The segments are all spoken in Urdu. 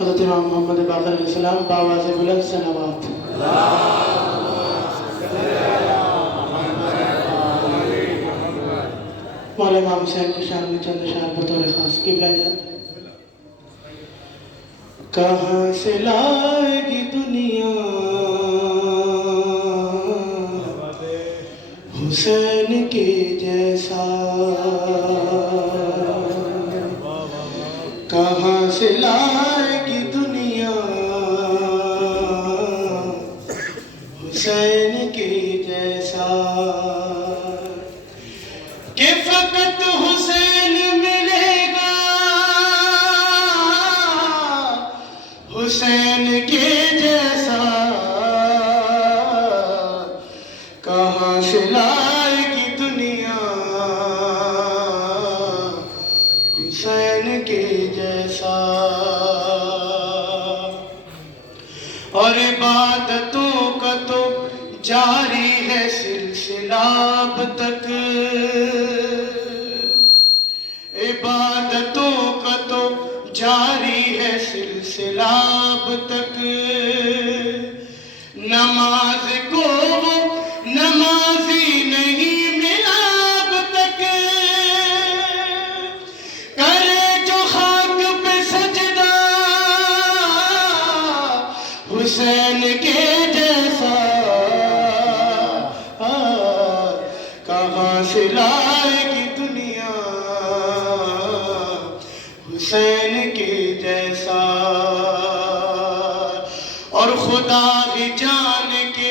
حضرت امام محمد باقر علیہ السلام بآواز بلند صلوات۔ مولا امام حسین کی شان میں چند اشعار بطور خاص قبلہ جات۔ کہاں سے لائے گی دنیا حسین کی جیسا، کہاں سے لائے گی دنیا حسین کی جیسا، کہ فقط حسین ملے گا حسین کے جیسا، کہاں سے لائے گی دنیا حسین کے جیسا، اور عبادتوں کا تو جاری ہے سلسلہ اب تک، عبادتوں کا تو جاری ہے سلسلہ اب تک، نماز کو وہ نمازی نہیں ملا اب تک، کرے جو خاک پہ سجدہ حسین کے جیسا، کہاں سے لائے گی دنیا حسین کے جیسا، اور خدا بھی جان کے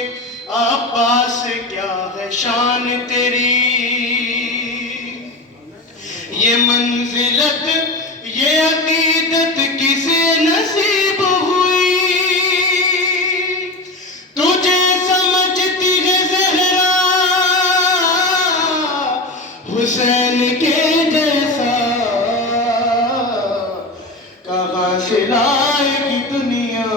عباس کیا ہے شان تیری، یہ منزلت یہ عقیدت کسے نصیب ہوئی، تجھے سمجھتی ہے زہرا حسین کے جیسا، کہاں سے لائے گی دنیا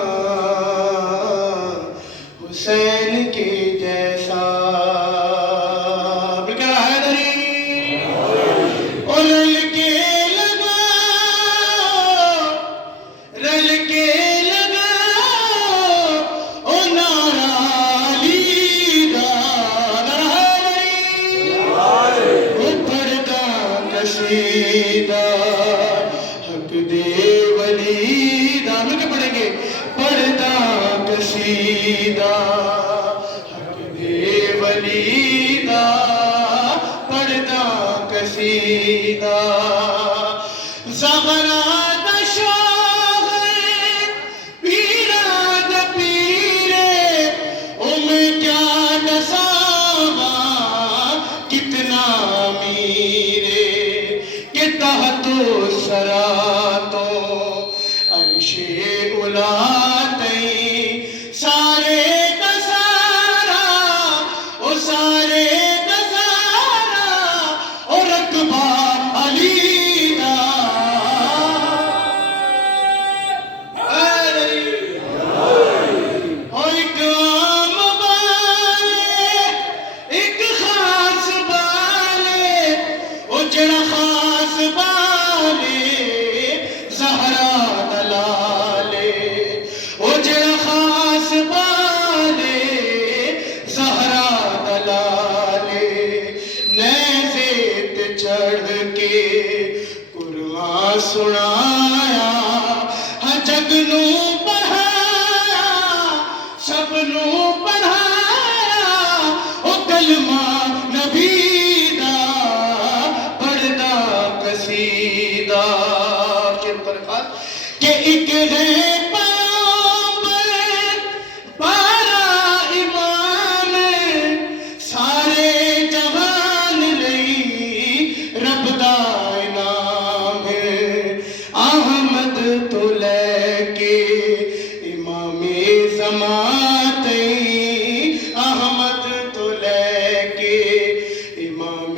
حسین کے جیسا، بلکہ حیدری اور رل کے لگا او نعرہ علی دا، او پردہ کشیدہ حق دے ولی دا، مل کے پڑھیں گے، پردہ کشیدہ حق دے ولی دا، پردہ کشیدہ زغرا دا شوہر پیرا دا پیرے، میں کیا دساواں کتنا میرے، کہ تحت و سرا تو عرش اولا تئیں سارے دا سارا، او سارے دا سارا، او رقبہ علی دا، او ایک عام بالے ایک خاص بالے، او جڑا خاص بالے زہرا دلالے، او جڑا خاص بالے زہرا دلالے، نیزے تے چڑھ کے قرآن سنایا، ہاں جگ نو پڑھایا، سب نو پڑھایا، او کلمہ نبی دا پڑھدا قصیدہ، کہ ایک ہے پیغمبر بارہ امام، سارے جہان لئی رب دا انعام، احمد تو لے کے امام زمان تئیں، احمد تو لے کے امام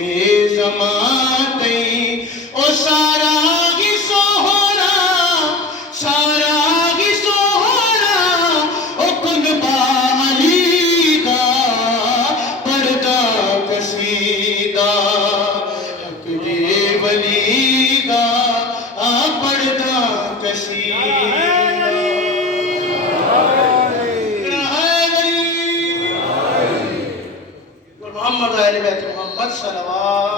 زمان تئیں، او سارا ہی سوہرا، سارا ہی سوہرا، او قلبہ علی دا پردہ قصیدہ حق دے ولی دا پردہ قصیدہ۔ محمد و اہل بیت محمد صلوات